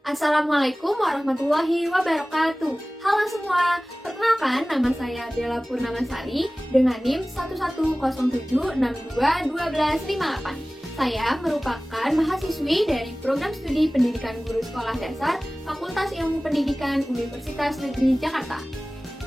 Assalamualaikum warahmatullahi wabarakatuh. Halo semua, perkenalkan nama saya Bella Purnamasari dengan NIM 1107621258. Saya merupakan mahasiswi dari Program Studi Pendidikan Guru Sekolah Dasar Fakultas Ilmu Pendidikan Universitas Negeri Jakarta.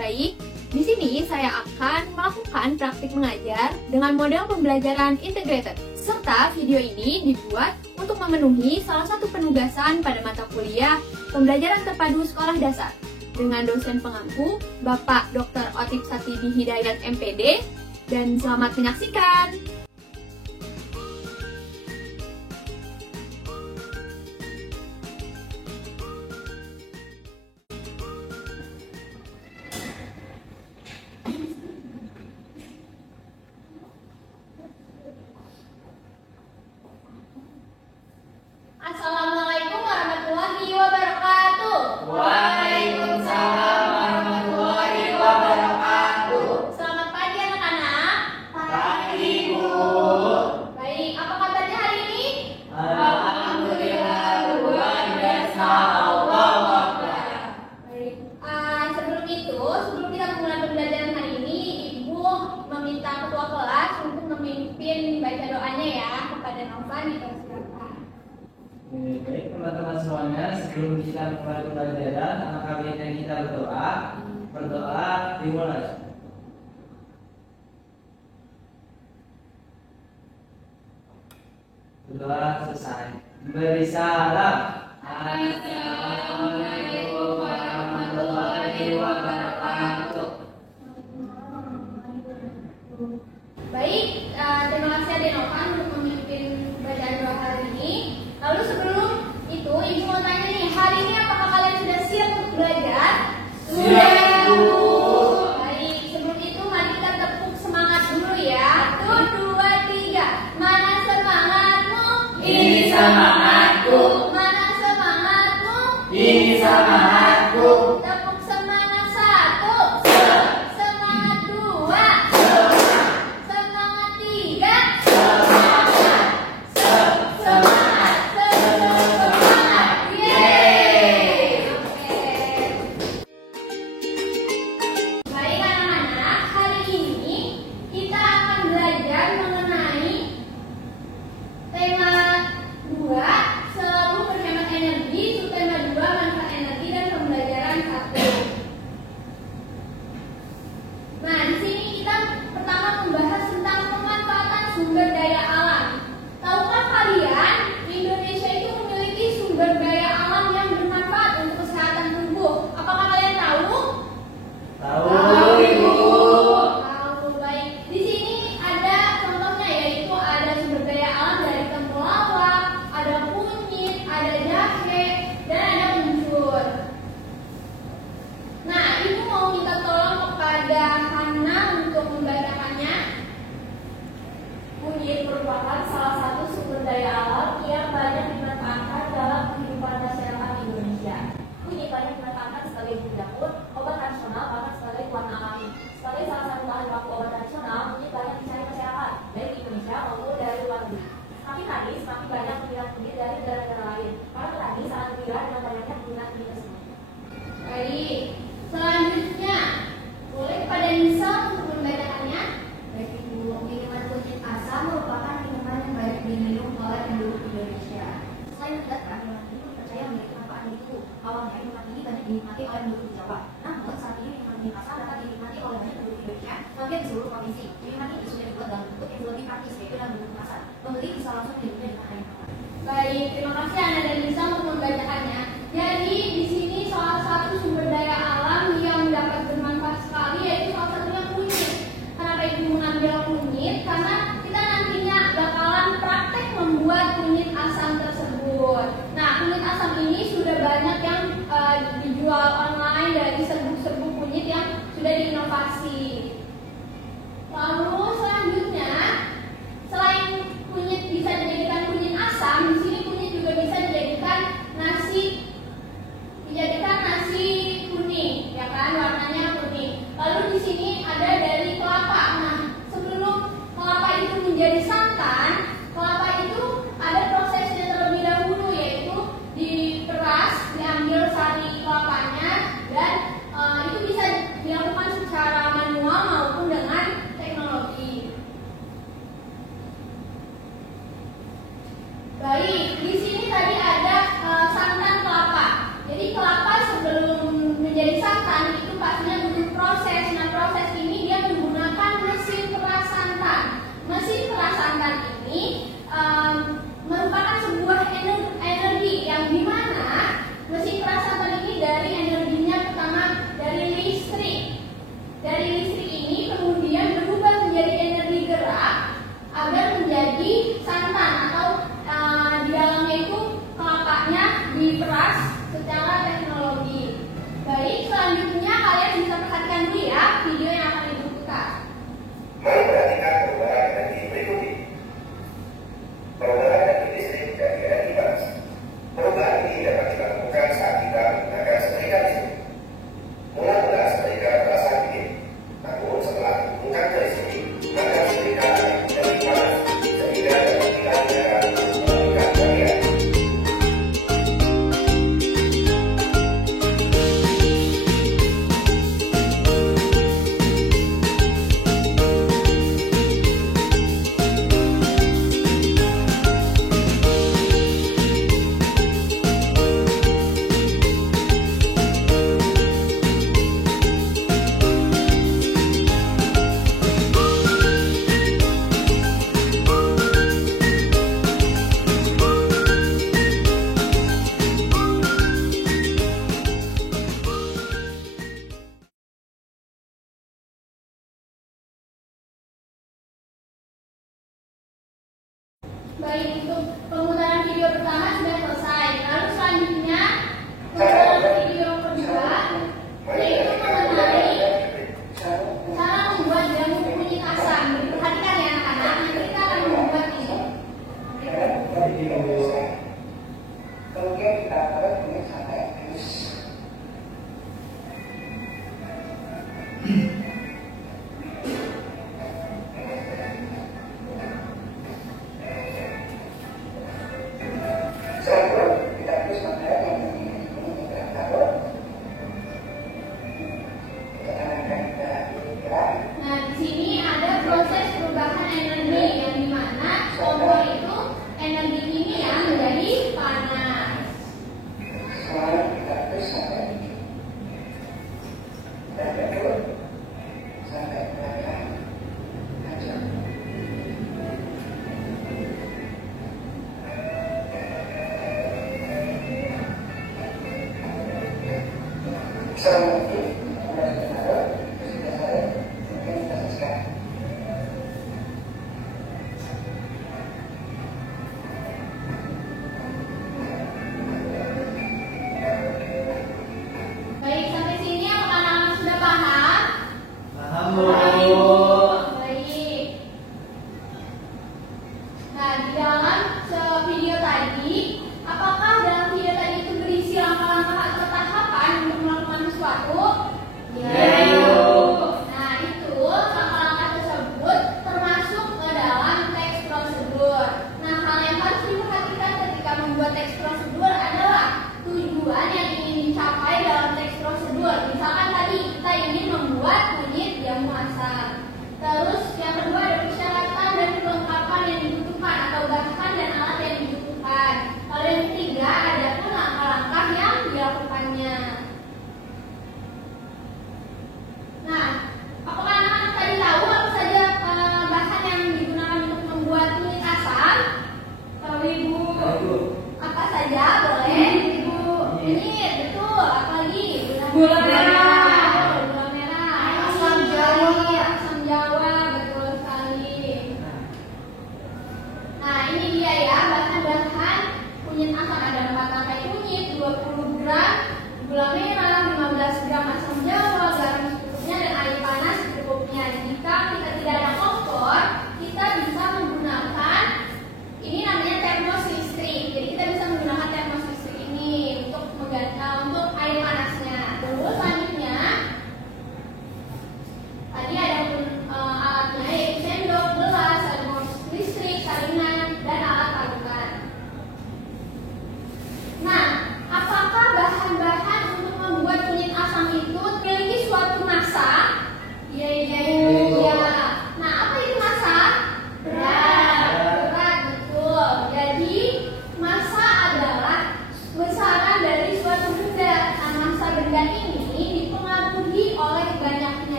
Baik, di sini saya akan melakukan praktik mengajar dengan model pembelajaran integrated. Serta video ini dibuat untuk memenuhi salah satu penugasan pada mata kuliah Pembelajaran Terpadu Sekolah Dasar dengan dosen pengampu Bapak Dr. Otip Satibi Hidayat MPD, dan selamat menyaksikan. Assalamualaikum warahmatullahi wabarakatuh. Waalaikumsalam warahmatullahi wabarakatuh. Selamat pagi anak-anak. Pagi, Bu. Baik, apa kabarnya hari ini? Alhamdulillah luar biasa. Allahu Akbar. Baik. Sebelum kita memulai pembelajaran hari ini, Ibu meminta ketua kelas untuk memimpin baca doanya ya kepada Novan dipersilakan. Baik teman-teman semuanya, sebelum kita mulai pembelajaran, alangkah baiknya kita berdoa. Berdoa dimulai. Berdoa selesai. Beri salam. Assalamualaikum warahmatullahi wabarakatuh. Baik, terima kasih Adik Novan untuk memimpin bacaan doa hari ini. Lalu sebelum itu, Ibu mau tanya nih, hari ini apakah kalian sudah siap untuk belajar? Siap, Bu. Baik, sebelum itu mari kita tepuk semangat dulu ya. 1, 2, 3. Mana semangatmu? Ini semangatku. Mana semangatmu? Ini semangatku. Tepuk semangat 1. Semangat 2. Semangat 3. Semangat. Yeay. Oke. Baik anak-anak, hari ini kita akan belajar mengenai tema 2, selalu berhemat energi, subtema 2, manfaat energi dan pembelajaran 1. Nah, di sini kita pertama membahas tentang pemanfaatan sumber daya alam. Tahukah kalian, Indonesia itu memiliki sumber daya alam yang bermanfaat untuk kesehatan tubuh? Apakah kalian tahu? Tahu, Ibu. Tahu, baik. Di sini ada contohnya, yaitu ada sumber daya alam dari temulawak, ada kunyit, ada jahe, dan ada kencur. Nah, Ibu mau minta tolong kepada Hana untuk membacakannya. Kunyit merupakan salah satu sumber daya alam yang banyak dimanfaatkan dalam kehidupan masyarakat Indonesia. Kunyit banyak dimanfaatkan sebagai bumbu dapur, obat tradisional, bahkan sebagai pewarna alami. Sebagai salah satu bahan baku obat tradisional, kunyit banyak dicari masyarakat, baik di Indonesia maupun dari luar negeri. Semakin hari, semakin banyak penggunaan kunyit dari negara-negara lain. Para petani sangat gembira dengan banyaknya penggunaan kunyit tersebut. Baik, selanjutnya boleh kepada Nisa untuk membacakannya. Baik Ibu, minuman kunyit asam merupakan minuman yang banyak diminum oleh penduduk Indonesia. Selain menyegarkan, minuman ini dipercaya memiliki manfaat bagi tubuh. Awalnya minuman ini banyak dinikmati oleh penduduk di Jawa. Namun saat ini minuman kunyit asam dapat dinikmati oleh banyak penduduk Indonesia, hampir di seluruh provinsi. Minuman ini sudah dibuat dalam bentuk yang lebih praktis, yaitu dalam bentuk kemasan. Pembeli bisa langsung menyebutnya dengan harga yang tepat. Baik, terima kasih Ana dan Nisa untuk membacakannya. Jadi di sini salah satu sumber daya alam yang dapat bermanfaat sekali yaitu salah satunya kunyit. Kenapa Ibu mengambil kunyit? Karena kita nantinya bakalan praktek membuat kunyit asam tersebut. Nah, kunyit asam ini sudah banyak yang dijual online dari serbuk-serbuk kunyit yang sudah diinovasi. Lalu selanjutnya, selain kunyit bisa dijadikan kunyit asam, di sini kunyit juga bisa dijadikan nasi kuning. Baik, untuk pemutaran video pertama sudah selesai. Lalu selanjutnya pemutaran video yang kedua yaitu mengenai cara membuat jamu kunyit asam. Perhatikan ya anak-anak, nanti kita akan membuat ini. Kemudian kita taruh kunyit sampai halus.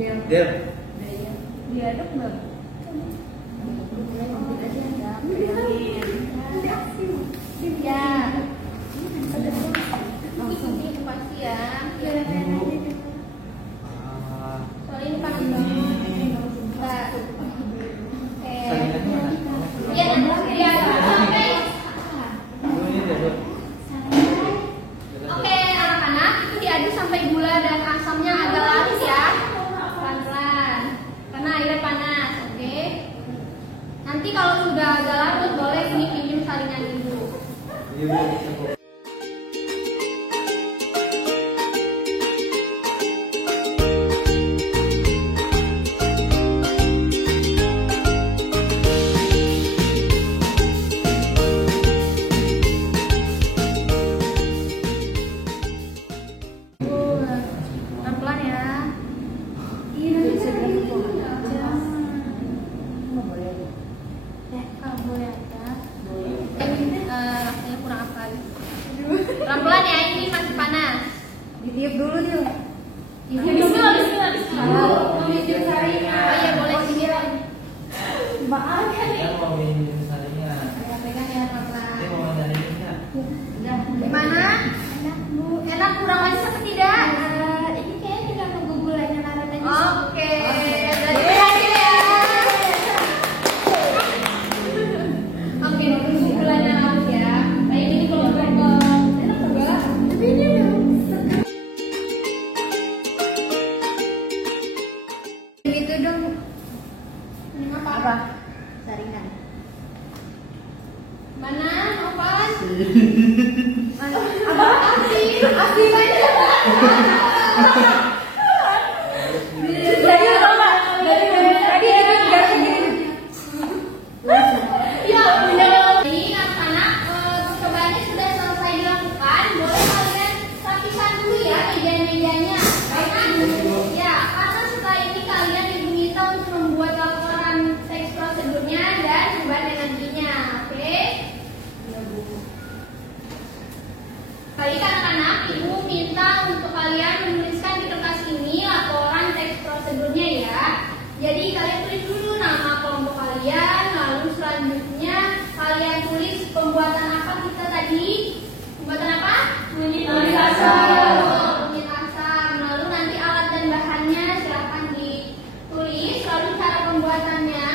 Del. Diaduk nggak? Ya. Ini pasti ya. Soalnya ini panas banget. Bentar. Oke. Ya, ya, sampai. Oke, anak-anak, itu diaduk sampai gula dan asamnya agak larut ya. Pelan-pelan. Karena airnya panas, oke? Nanti kalau sudah agak larut, boleh ini pinjam saringan ibu. Pelan-pelan ya. Iya, kalau boleh aja. Rasanya kurang apa gitu. Pelan-pelan ya, ini masih panas. Ditiup dulu dia. Bismillah. Mau minum saringan. Oh iya, boleh sini. Maaf ya. Dia mau minum saringan. Ya, pegang ya, pelan-pelan. Dia mau minum saringan. Gimana? Enak kurang lagi apa tidak? Ini kayaknya tinggal nunggu gulanya larut aja. Oke. Berarti berhasil ya. Oke, tunggu gulanya larut ya. Kayak gini kalau gampang. Enak enggak? Tapi ini udah Gitu dong. Ini apa? saringan. Mana? Apaan? Apa? Asin aja. Jadi apa? Dari tadi kita nggak segini. Ya, udah. Ini anak-anak percobaannya sudah selesai dilakukan. Boleh kalian rapikan dulu ya meja-mejanya. Ya, karena setelah ini kalian diminta untuk membuat laporan teks prosedurnya dan sumber energinya. Oke? Baik anak-anak, ibu minta untuk kalian menuliskan di kertas ini laporan teks prosedurnya ya. Jadi kalian tulis dulu nama kelompok kalian, lalu selanjutnya kalian tulis pembuatan apa kita tadi? Pembuatan apa? Unit asam. Unit asam. Lalu nanti alat dan bahannya silahkan ditulis, lalu cara pembuatannya,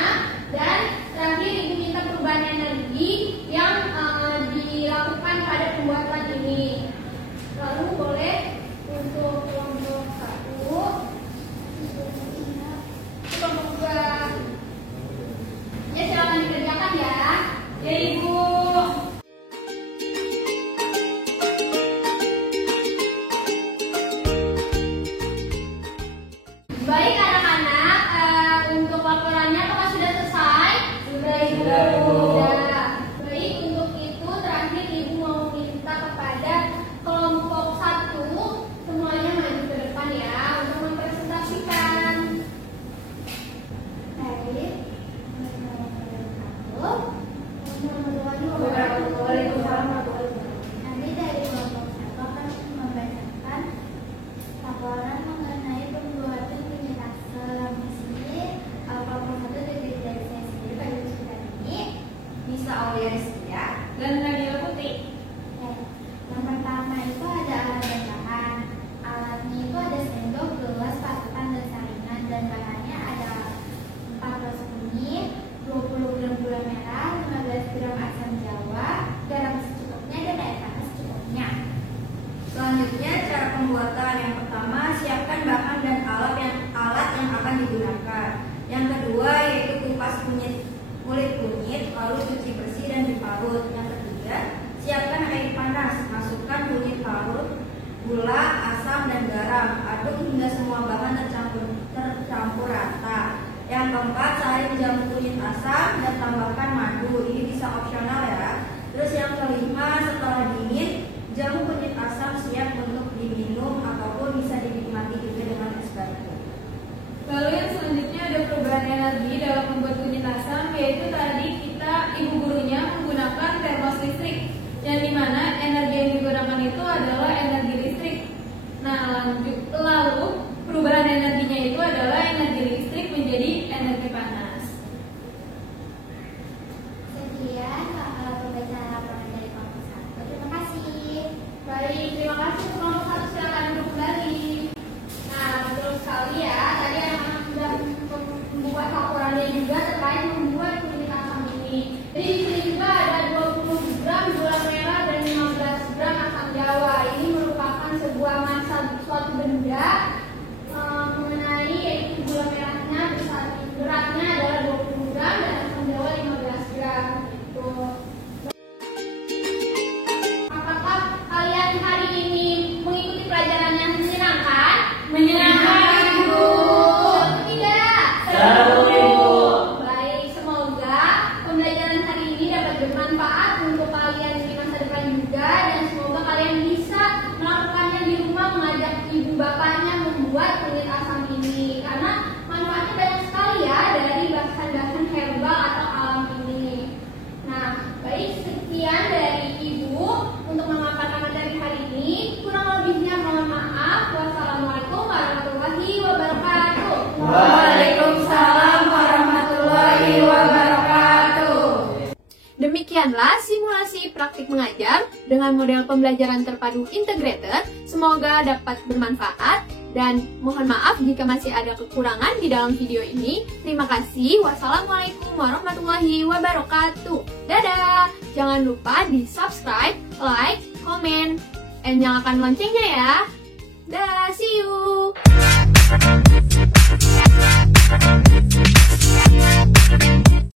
dan terakhir ibu minta perubahan energi yang dilakukan pada pembuatan ini. Lalu boleh untuk kelompok 1, kelompok 2. Ya, silakan dikerjakan ya. Ya, Ibu. Baik anak-anak, untuk laporannya apakah sudah selesai? Sudah, Ibu. Sudah, Ibu. Sudah. Baik, untuk itu terakhir Ibu mau minta kepada kelompok 1 semuanya maju ke depan ya untuk mempresentasikan. Baik. Nanti dari kelompok 1 akan membacakan laporan mengenai pembuatan unit asam. Di sini kelompok 1 terdiri dari saya sendiri, Pak Yusuf Sutani, Nisa Aulia Rizkia dan Nabila Putri. Ya, yang pertama itu ada alat dan bahan. Alatnya itu ada sendok, gelas, parutan, dan saringan. Dan bahannya ada 14 kunyit, 20 gram gula merah, 15 gram asam jawa, garam secukupnya, dan air panas secukupnya. Selanjutnya cara pembuatan. Yang pertama, siapkan bahan dan alat yang akan digunakan. Yang kedua yaitu kupas kulit kunyit, lalu cuci bersih dan diparut. Yang ketiga, siapkan air panas, masukkan kunyit parut, gula, asam dan garam. Aduk hingga semua bahan tercampur rata. Yang keempat, saring jamu kunyit asam dan tambahkan madu. Ini bisa opsional ya. Terus yang kelima, setelah dingin, jamu kunyit asam siap untuk diminum ataupun bisa dinikmati juga dengan es batu. Lalu yang selanjutnya ada perubahan energi dalam membuat kunyit asam, yaitu tadi ibu gurunya menggunakan termos listrik, yang dimana energi yang digunakan itu adalah energi listrik. Nah, lalu perubahan perubahan energinya itu adalah energi listrik menjadi energi panas. Sekian pembacaan laporan dari kelompok 1. Terima kasih. Baik, terima kasih untuk kelompok 1, silakan duduk kembali. Nah, betul sekali ya, tadi anak-anak sudah membuat laporannya juga terkait membuat kunyit asam ini. Jadi di sini juga ada 20 gram gula merah dan 15 gram asam jawa. Ini merupakan sebuah massa suatu benda mengenai yaitu gula merahnya beratnya adalah 20 gram dan asam jawa 15 gram. Gitu. Apakah kalian hari ini mengikuti pelajaran yang menyenangkan? Menyenangkan, Ibu. Tidak. Seru, Ibu. Baik, semoga pembelajaran hari ini dapat bermanfaat untuk kalian di masa depan juga, dan semoga kalian bisa melakukannya di rumah, mengajak ibu bapaknya membuat kunyit asam ini, karena manfaatnya banyak sekali ya dari bahan-bahan herbal atau alam ini. Nah, baik, sekian dari ibu untuk memaparkan materi hari ini. Kurang lebihnya mohon maaf. Wassalamualaikum warahmatullahi wabarakatuh. Waalaikumsalam warahmatullahi wabarakatuh. Demikianlah simulasi praktik mengajar dengan model pembelajaran terpadu integrated. Semoga dapat bermanfaat dan mohon maaf jika masih ada kekurangan di dalam video ini. Terima kasih. Wassalamualaikum warahmatullahi wabarakatuh. Dadah. Jangan lupa di subscribe, like, komen, dan nyalakan loncengnya ya. Dah, see you.